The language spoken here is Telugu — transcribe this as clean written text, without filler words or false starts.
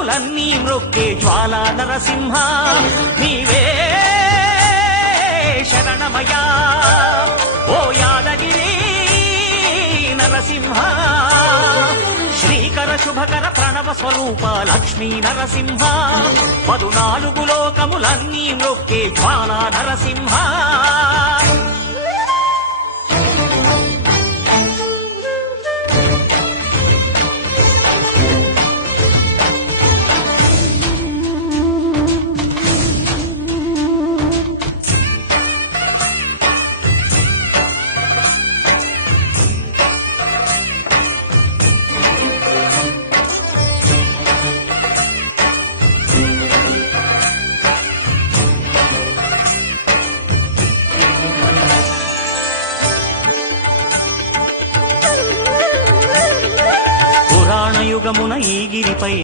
లోకములన్నీ మ్రొక్కే జ్వాలా నరసింహ నీవే శరణమయా ఓ యాదగిరి నరసింహ శ్రీకర శుభకర ప్రణవ స్వరూప లక్ష్మీ నరసింహ 14 లోకములన్నీ మ్రొక్కే జ్వాలా నరసింహ పురాణ యుగమున ఈ గిరిపై